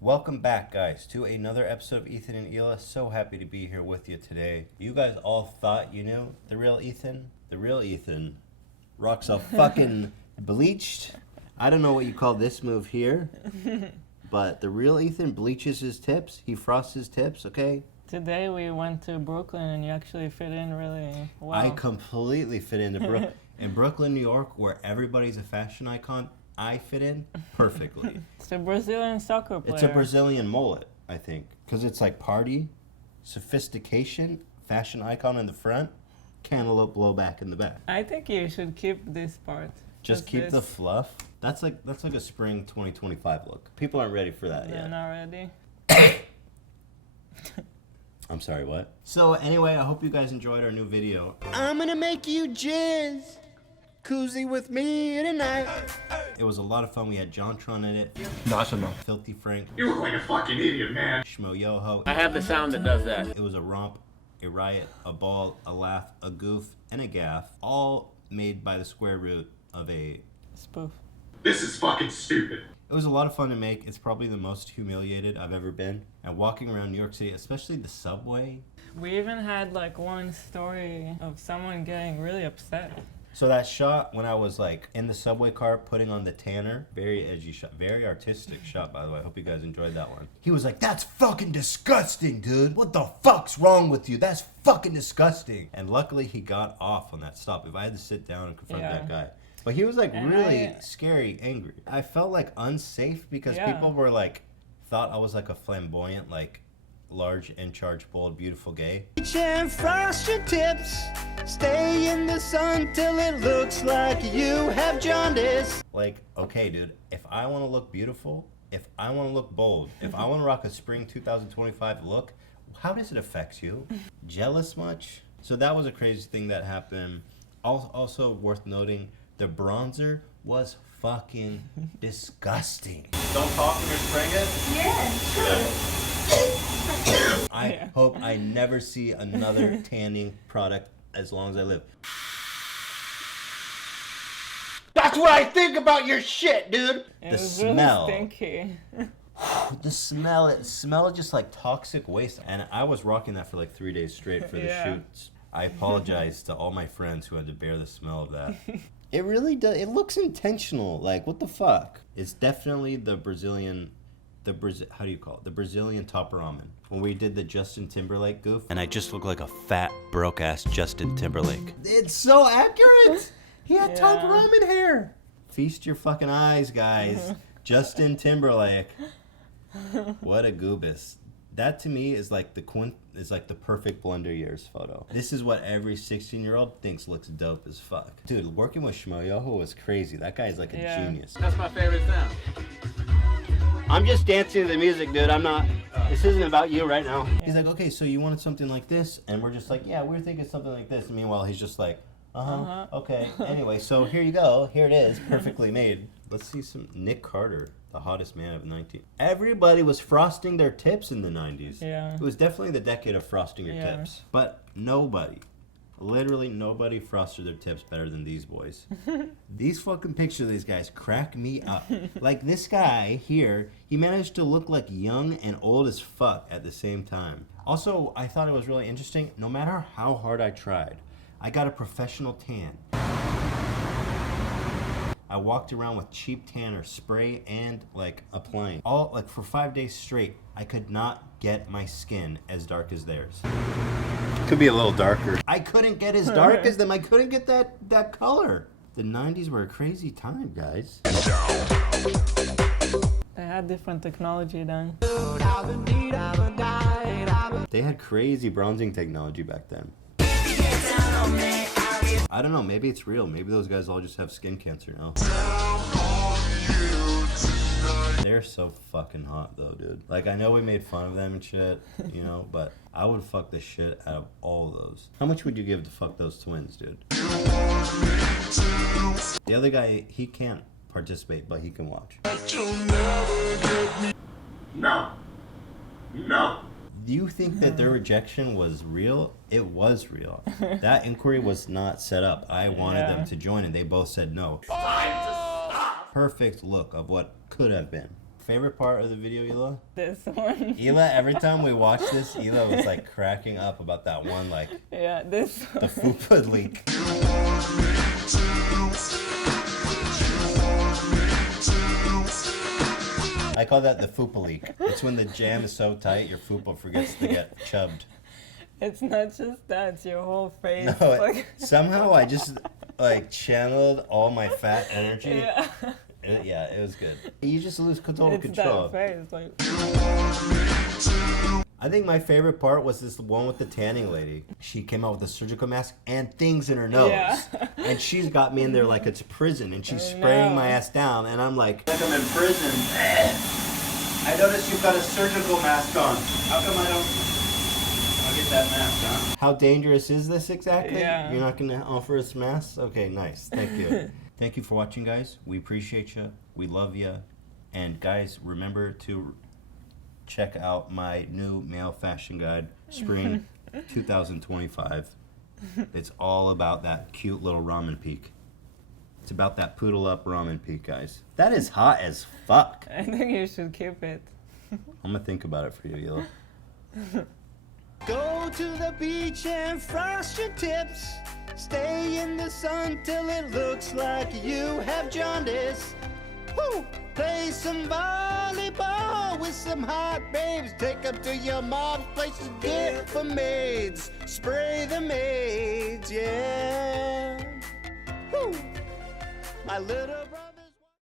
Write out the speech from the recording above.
Welcome back, guys, to another episode of Ethan and Hila. So happy to be here with you today. You guys all thought you knew the real Ethan? The real Ethan rocks a fucking bleached. I don't know what you call this move here, but the real Ethan bleaches his tips. He frosts his tips, okay? Today we went to Brooklyn and you actually fit in really well. I completely fit into Brooklyn. In Brooklyn, New York, where everybody's a fashion icon, I fit in perfectly. It's a Brazilian soccer player. It's a Brazilian mullet, I think. Because it's like party, sophistication, fashion icon in the front, cantaloupe blowback in the back. I think you should keep this part. Just keep the fluff. That's like a spring 2025 look. People aren't ready for that yet. They're not ready. I'm sorry, what? So anyway, I hope you guys enjoyed our new video. I'm gonna make you jizz. Koozie with me tonight. It was a lot of fun. We had JonTron in it. National. Filthy Frank. You look like a fucking idiot, man. Schmo Yoho. I have the sound that does that. It was a romp, a riot, a ball, a laugh, a goof, and a gaff. All made by the square root of a spoof. This is fucking stupid. It was a lot of fun to make. It's probably the most humiliated I've ever been. And walking around New York City, especially the subway. We even had like one story of someone getting really upset. So that shot when I was like in the subway car putting on the tanner, very edgy shot, very artistic shot, by the way. I hope you guys enjoyed that one. He was like, "That's fucking disgusting, dude. What the fuck's wrong with you? That's fucking disgusting." And luckily he got off on that stop. If I had to sit down and confront that guy. But he was like really scary, angry. I felt like unsafe because people were like, thought I was like a flamboyant, like large, in charge, bold, beautiful gay. And frost your tips, stay in the sun till it looks like you have jaundice. Like, okay, dude, if I want to look beautiful, if I want to look bold, if I want to rock a spring 2025 look, how does it affect you? Jealous much? So that was a crazy thing that happened. Also worth noting, the bronzer was fucking disgusting. Don't talk when you're spraying it? Yeah, sure. I hope I never see another tanning product as long as I live. That's what I think about your shit, dude. It the was smell. Really stinky. The smell, it smelled just like toxic waste. And I was rocking that for like 3 days straight for the shoots. I apologize to all my friends who had to bear the smell of that. It really does. It looks intentional. Like, what the fuck? It's definitely the Brazilian, how do you call it? The Brazilian top ramen. When we did the Justin Timberlake goof. And I just look like a fat, broke-ass Justin Timberlake. It's so accurate. He had top ramen hair. Feast your fucking eyes, guys. Justin Timberlake. What a goobus. That to me is like the perfect Blender Years photo. This is what every 16-year-old thinks looks dope as fuck. Dude, working with Schmo Yoho was crazy. That guy's like a genius. That's my favorite sound. I'm just dancing to the music, dude. I'm not. This isn't about you right now. He's like, okay, so you wanted something like this, and we're just like, yeah, we're thinking something like this. And meanwhile, he's just like, okay. Anyway, so here you go. Here it is, perfectly made. Let's see some Nick Carter. The hottest man of 19. Everybody was frosting their tips in the 90s. Yeah. It was definitely the decade of frosting your tips. But nobody, literally nobody frosted their tips better than these boys. These fucking pictures of these guys crack me up. Like this guy here, he managed to look like young and old as fuck at the same time. Also, I thought it was really interesting. No matter how hard I tried, I got a professional tan. I walked around with cheap tanner spray and like applying. All like for 5 days straight, I could not get my skin as dark as theirs. Could be a little darker. I couldn't get as dark as them. I couldn't get that color. The 90s were a crazy time, guys. They had different technology then. They had crazy bronzing technology back then. I don't know, maybe it's real. Maybe those guys all just have skin cancer now. They're so fucking hot though, dude. Like, I know we made fun of them and shit, you know, but I would fuck the shit out of all of those. How much would you give to fuck those twins, dude? The other guy, he can't participate, but he can watch. No. No. Do you think that their rejection was real? It was real. That inquiry was not set up. I wanted them to join and they both said no. Perfect look of what could have been. Favorite part of the video, Hila? This one. Hila, every time we watch this, Hila was like cracking up about that one, like Yeah, this the fupa leak. I call that the fupa leak. It's when the jam is so tight, your fupa forgets to get chubbed. It's not just that, it's your whole face. No, like... somehow I just like channeled all my fat energy. Yeah. It was good. You just lose total It's control. that face, like... I think my favorite part was this one with the tanning lady. She came out with a surgical mask and things in her nose. Yeah. And she's got me in there like it's prison and she's spraying my ass down and I'm like I'm in prison. I noticed you've got a surgical mask on. How come I'll get that mask, huh? How dangerous is this exactly? Yeah. You're not gonna offer us masks? Okay, nice. Thank you. Thank you for watching, guys. We appreciate you. We love you. And guys, remember to check out my new male fashion guide, spring 2025. It's all about that cute little ramen peak. It's about that poodle up ramen peak, guys. That is hot as fuck. I think you should keep it. I'm gonna think about it for you, Hila. Go to the beach and frost your tips. Stay in the sun till it looks like you have jaundice. Woo! Play some volleyball with some hot babes. Take them to your mom's place to get for maids. Spray the maids, yeah. Woo! My little brother.